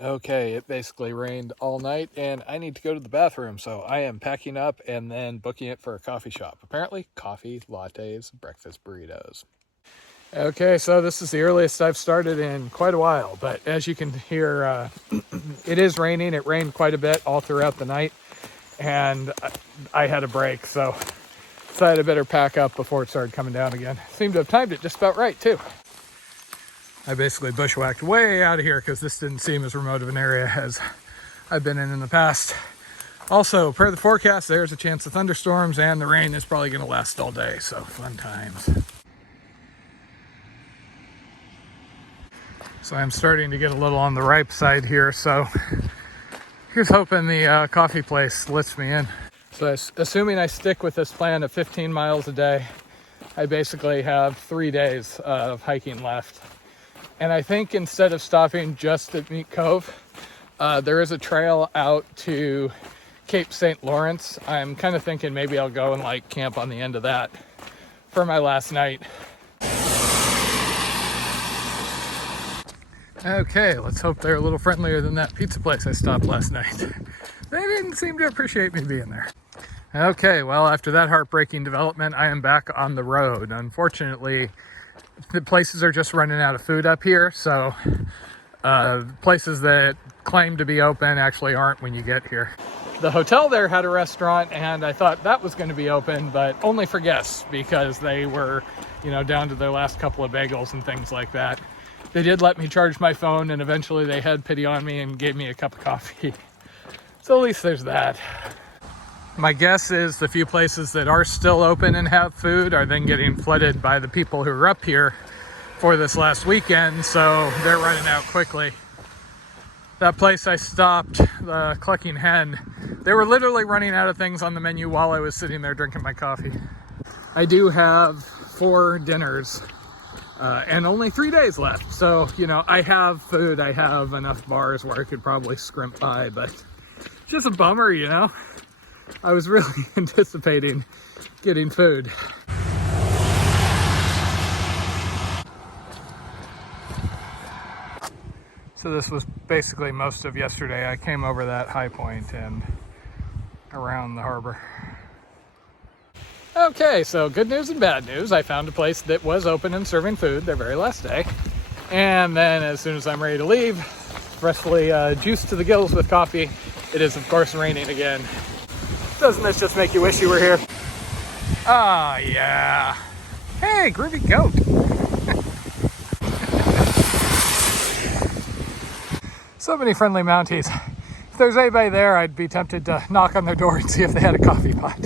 Okay, it basically rained all night and I need to go to the bathroom, so I am packing up and then booking it for a coffee shop. Apparently, coffee, lattes, breakfast burritos. Okay, so this is the earliest I've started in quite a while, but as you can hear, it is raining. It rained quite a bit all throughout the night, and I had a break, so decided I better pack up before it started coming down again. Seemed to have timed it just about right, too. I basically bushwhacked way out of here because this didn't seem as remote of an area as I've been in the past. Also, per the forecast, there's a chance of thunderstorms and the rain is probably going to last all day, so fun times. So I'm starting to get a little on the ripe side here, so here's hoping the coffee place lets me in. So assuming I stick with this plan of 15 miles a day, I basically have 3 days of hiking left. And I think instead of stopping just at Meat Cove, there is a trail out to Cape St. Lawrence. I'm kind of thinking maybe I'll go and like camp on the end of that for my last night. Okay, let's hope they're a little friendlier than that pizza place I stopped last night. They didn't seem to appreciate me being there. Okay, well, after that heartbreaking development, I am back on the road. Unfortunately, the places are just running out of food up here, so places that claim to be open actually aren't when you get here. The hotel there had a restaurant, and I thought that was going to be open, but only for guests because they were, down to their last couple of bagels and things like that. They did let me charge my phone, and eventually they had pity on me and gave me a cup of coffee. So at least there's that. My guess is the few places that are still open and have food are then getting flooded by the people who are up here for this last weekend, so they're running out quickly. That place I stopped, the Clucking Hen, they were literally running out of things on the menu while I was sitting there drinking my coffee. I do have 4 dinners and only 3 days left, so I have food. I have enough bars where I could probably scrimp by, but it's just a bummer. I was really anticipating getting food. So this was basically most of yesterday. I came over that high point and around the harbor. Okay, so good news and bad news. I found a place that was open and serving food their very last day. And then as soon as I'm ready to leave, restfully juiced to the gills with coffee, it is of course raining again. Doesn't this just make you wish you were here? Ah, yeah. Hey, groovy goat. So many friendly Mounties. If there's anybody there, I'd be tempted to knock on their door and see if they had a coffee pot.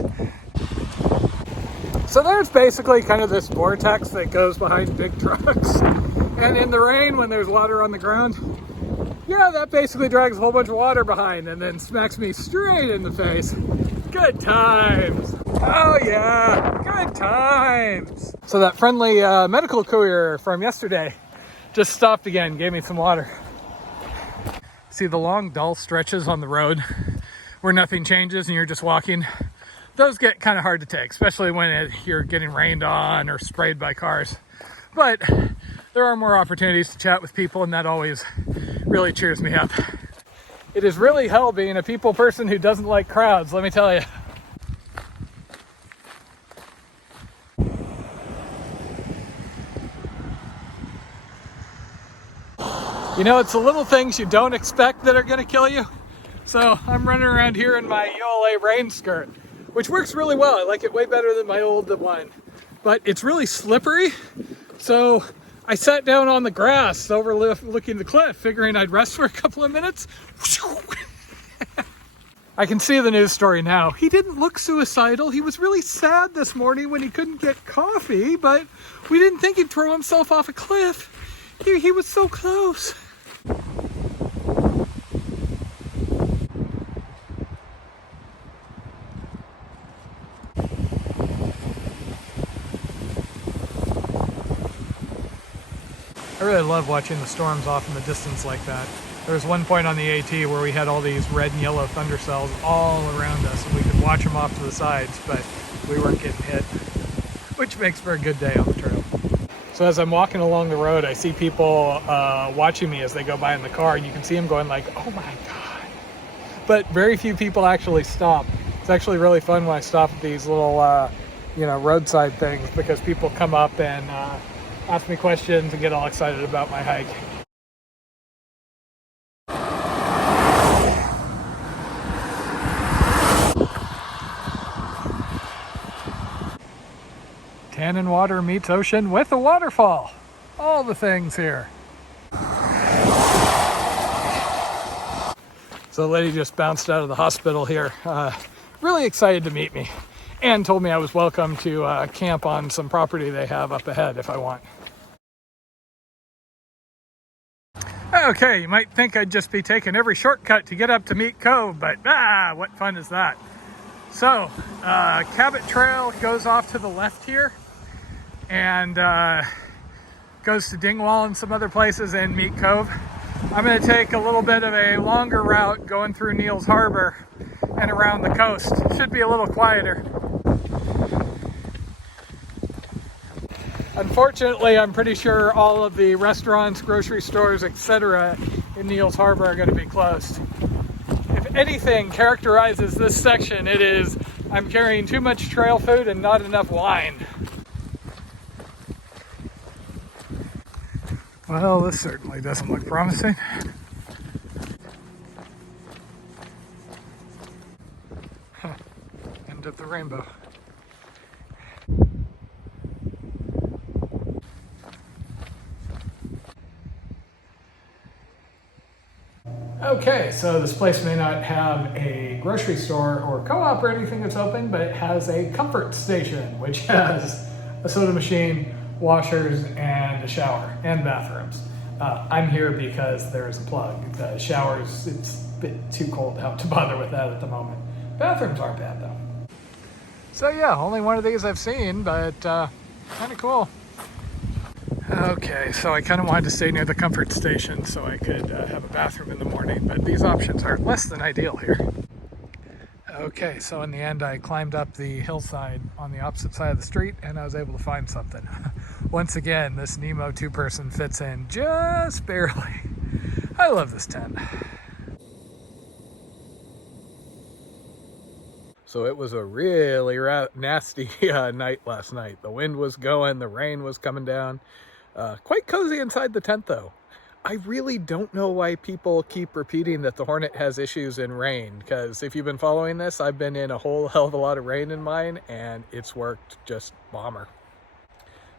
So there's basically kind of this vortex that goes behind big trucks. And in the rain, when there's water on the ground, yeah, that basically drags a whole bunch of water behind and then smacks me straight in the face. Good times. Oh yeah, good times. So that friendly medical courier from yesterday just stopped again, gave me some water. See the long dull stretches on the road where nothing changes and you're just walking? Those get kind of hard to take, especially when you're getting rained on or sprayed by cars. But there are more opportunities to chat with people, and that always really cheers me up. It is really hell being a people person who doesn't like crowds, let me tell you. It's the little things you don't expect that are going to kill you. So I'm running around here in my ULA rain skirt, which works really well. I like it way better than my old one. But it's really slippery, so I sat down on the grass overlooking the cliff, figuring I'd rest for a couple of minutes. I can see the news story now. He didn't look suicidal. He was really sad this morning when he couldn't get coffee, but we didn't think he'd throw himself off a cliff. He was so close. I really love watching the storms off in the distance like that. There was one point on the AT where we had all these red and yellow thunder cells all around us, and we could watch them off to the sides, but we weren't getting hit, which makes for a good day on the trail. So as I'm walking along the road, I see people watching me as they go by in the car, and you can see them going like, oh my God. But very few people actually stop. It's actually really fun when I stop at these little, roadside things, because people come up and ask me questions and get all excited about my hike. Tannin water meets ocean with a waterfall. All the things here. So the lady just bounced out of the hospital here. Really excited to meet me, and told me I was welcome to camp on some property they have up ahead if I want. Okay, you might think I'd just be taking every shortcut to get up to Meat Cove, but what fun is that? So, Cabot Trail goes off to the left here, and goes to Dingwall and some other places in Meat Cove. I'm going to take a little bit of a longer route going through Neils Harbor and around the coast. Should be a little quieter. Unfortunately, I'm pretty sure all of the restaurants, grocery stores, etc. in Neils Harbor are going to be closed. If anything characterizes this section, it is I'm carrying too much trail food and not enough wine. Well, this certainly doesn't look promising. End of the rainbow. Okay, so this place may not have a grocery store or co-op or anything that's open, but it has a comfort station, which has a soda machine, washers, and a shower, and bathrooms. I'm here because there's a plug. The showers, it's a bit too cold out to bother with that at the moment. Bathrooms aren't bad though. So yeah, only one of these I've seen, but kind of cool. Okay, so I kind of wanted to stay near the comfort station so I could have a bathroom in the morning, but these options are less than ideal here. Okay, so in the end I climbed up the hillside on the opposite side of the street and I was able to find something. Once again, this Nemo two-person fits in just barely. I love this tent. So it was a really nasty night last night. The wind was going, the rain was coming down. Quite cozy inside the tent though. I really don't know why people keep repeating that the Hornet has issues in rain, because if you've been following this, I've been in a whole hell of a lot of rain in mine and it's worked just bomber.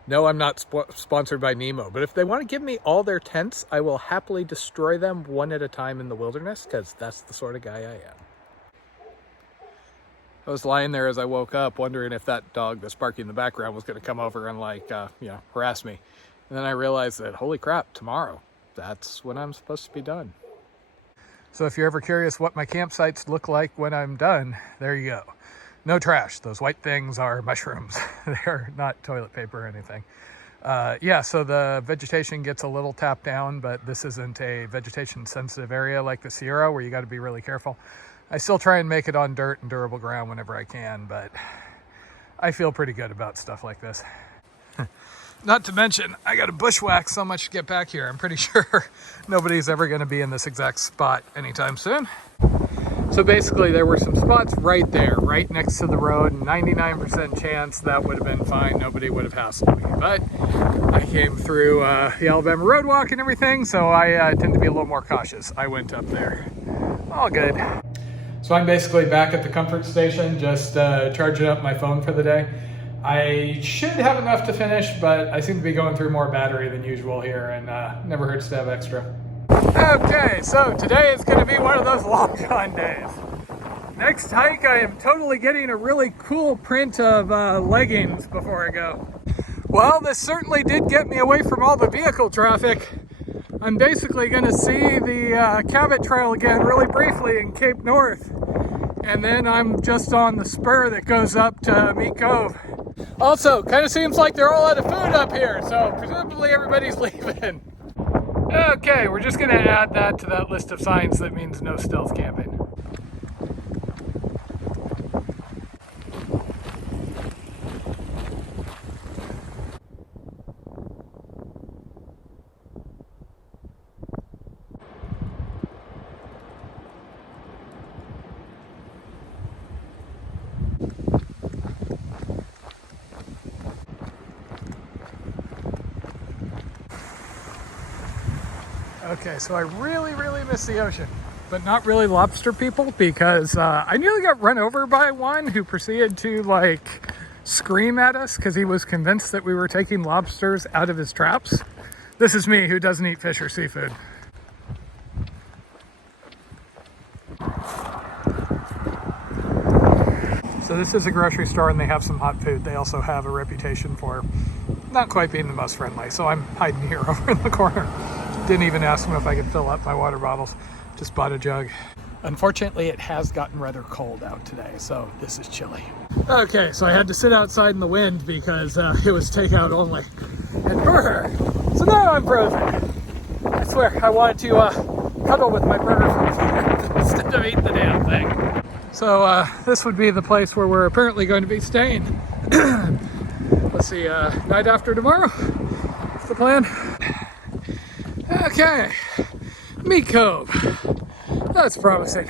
No, I'm not sponsored by Nemo, but if they want to give me all their tents, I will happily destroy them one at a time in the wilderness, because that's the sort of guy I am. I was lying there as I woke up wondering if that dog that's barking in the background was going to come over and harass me. And then I realized that, holy crap, tomorrow, that's when I'm supposed to be done. So if you're ever curious what my campsites look like when I'm done, there you go. No trash. Those white things are mushrooms. They're not toilet paper or anything. So the vegetation gets a little tapped down, but this isn't a vegetation sensitive area like the Sierra where you got to be really careful. I still try and make it on dirt and durable ground whenever I can, but I feel pretty good about stuff like this. Not to mention, I got to bushwhack so much to get back here. I'm pretty sure nobody's ever going to be in this exact spot anytime soon. So basically, there were some spots right there, right next to the road. 99% chance that would have been fine. Nobody would have hassled me. But I came through the Alabama Roadwalk and everything, so I tend to be a little more cautious. I went up there. All good. So I'm basically back at the comfort station, just charging up my phone for the day. I should have enough to finish, but I seem to be going through more battery than usual here, and never hurts to have extra. Okay, so today is going to be one of those long john days. Next hike, I am totally getting a really cool print of leggings before I go. Well, this certainly did get me away from all the vehicle traffic. I'm basically going to see the Cabot Trail again really briefly in Cape North. And then I'm just on the spur that goes up to Meat Cove. Also, kind of seems like they're all out of food up here, so presumably everybody's leaving. Okay, we're just going to add that to that list of signs that means no stealth camping. Okay, so I really, really miss the ocean, but not really lobster people, because I nearly got run over by one who proceeded to like scream at us because he was convinced that we were taking lobsters out of his traps. This is me, who doesn't eat fish or seafood. So this is a grocery store and they have some hot food. They also have a reputation for not quite being the most friendly. So I'm hiding here over in the corner. Didn't even ask them if I could fill up my water bottles. Just bought a jug. Unfortunately, it has gotten rather cold out today, so this is chilly. Okay, so I had to sit outside in the wind because it was takeout only. And burger! So now I'm frozen. I swear, I wanted to cuddle with my burger instead of eat the damn thing. So this would be the place where we're apparently going to be staying. Let's see, night after tomorrow. That's the plan. Okay, Meat Cove. That's promising.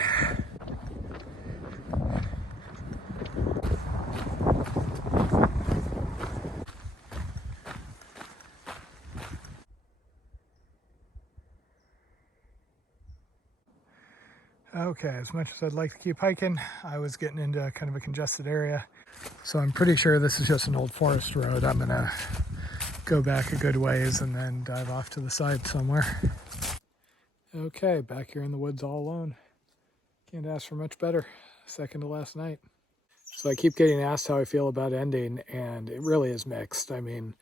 Okay, as much as I'd like to keep hiking, I was getting into kind of a congested area. So I'm pretty sure this is just an old forest road. I'm gonna go back a good ways and then dive off to the side somewhere. Okay, back here in the woods all alone. Can't ask for much better. Second to last night. So I keep getting asked how I feel about ending, and it really is mixed. I mean,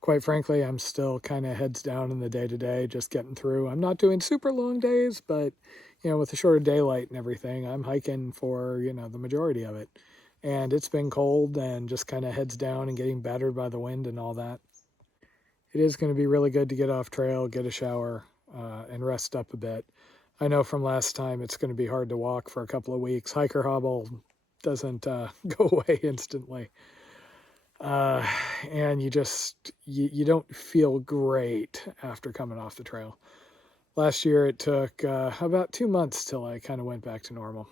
quite frankly, I'm still kind of heads down in the day-to-day, just getting through. I'm not doing super long days, but, you know, with the shorter daylight and everything, I'm hiking for, you know, the majority of it. And it's been cold and just kind of heads down and getting battered by the wind and all that. It is going to be really good to get off trail, get a shower, and rest up a bit. I know from last time it's going to be hard to walk for a couple of weeks. Hiker hobble doesn't go away instantly. And you just, you don't feel great after coming off the trail. Last year it took about 2 months till I kind of went back to normal.